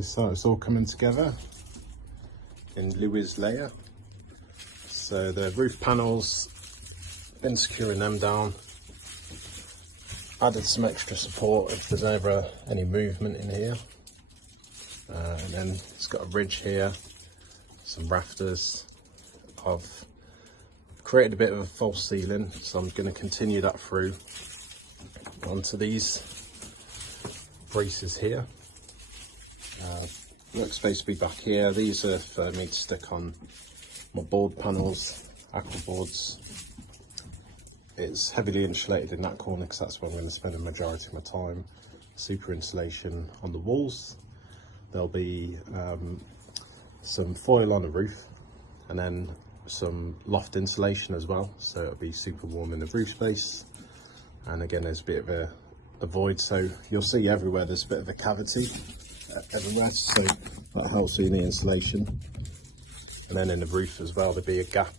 So it's all coming together in Louis layer. So the roof panels, been securing them down. Added some extra support if there's ever any movement in here. And then it's got a ridge here, some rafters. I've created a bit of a false ceiling, so I'm going to continue that through onto these braces here. Workspace will be back here. These are for me to stick on my board panels, aqua boards. It's heavily insulated in that corner because that's where I'm going to spend the majority of my time. Super insulation on the walls. There'll be some foil on the roof and then some loft insulation as well, so it'll be super warm in the roof space. And again, there's a bit of a void, so you'll see everywhere there's a bit of a cavity everywhere, so that helps in the insulation. And then in the roof as well, there'll be a gap,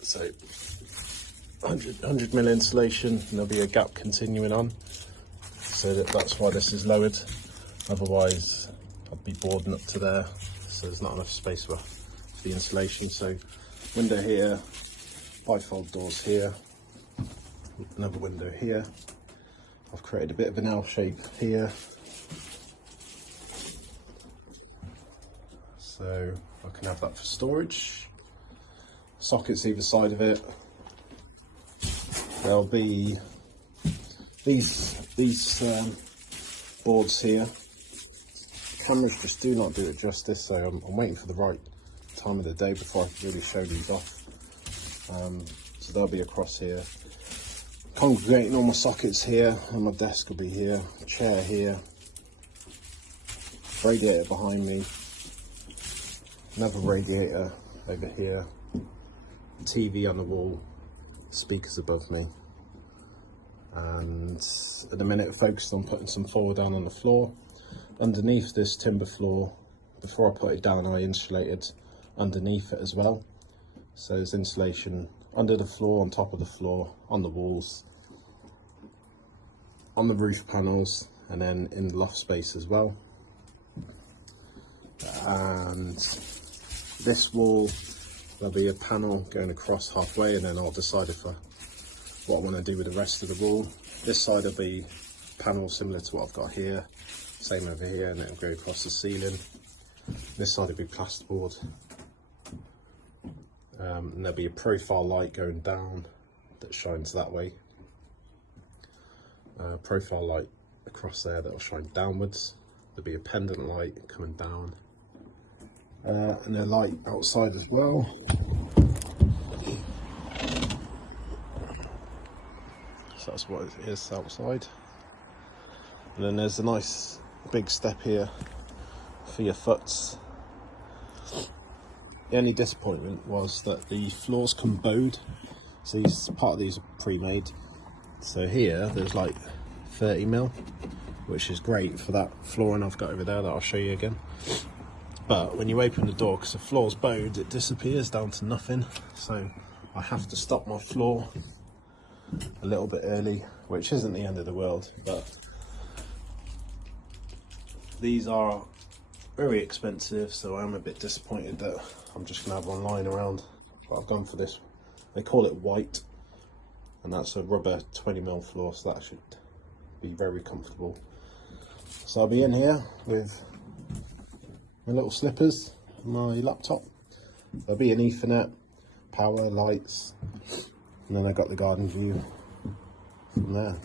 so 100 mil insulation, and there'll be a gap continuing on, so that's why this is lowered. Otherwise I'd be boarding up to there, so there's not enough space for the insulation. So window here, bifold doors here, another window here. I've created a bit of an L shape here, so I can have that for storage. Sockets either side of it. There'll be these boards here. Cameras just do not do it justice, so I'm waiting for the right time of the day before I can really show these off. So they'll be across here. Congregating all my sockets here, and my desk will be here, chair here, radiator behind me, another radiator over here, TV on the wall, speakers above me, and at the minute focused on putting some foil down on the floor. Underneath this timber floor, before I put it down, I insulated underneath it as well. So there's insulation under the floor, on top of the floor, on the walls, on the roof panels, and then in the loft space as well. And this wall, there'll be a panel going across halfway, and then I'll decide what I want to do with the rest of the wall. This side will be panel similar to what I've got here, same over here, and it'll go across the ceiling. This side will be plasterboard. And there'll be a profile light going down that shines that way. Profile light across there that'll shine downwards. There'll be a pendant light coming down. And a light outside as well. So that's what it is outside. And then there's a nice big step here for your foots. The only disappointment was that the floors come bowed, so part of these are pre-made. So here there's like 30 mil, which is great for that flooring I've got over there that I'll show you again. But when you open the door, because the floor's bowed, it disappears down to nothing. So I have to stop my floor a little bit early, which isn't the end of the world, but these are very expensive, so I'm a bit disappointed that I'm just gonna have one lying around. But I've gone for this, they call it white, and that's a rubber 20 mil floor, so that should be very comfortable. So I'll be in here with my little slippers, my laptop. There'll be an Ethernet, power, lights, and then I got the garden view from there.